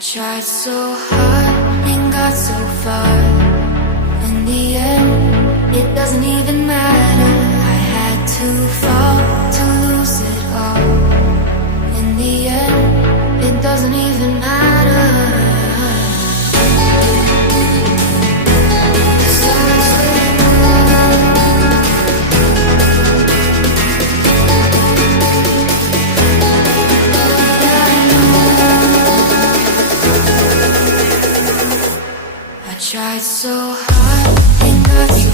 tried so hard and got so far. In the end, it doesn't even matter. I had to fall to lose it all. In the end, it doesn't even matter. Tried so hard and got so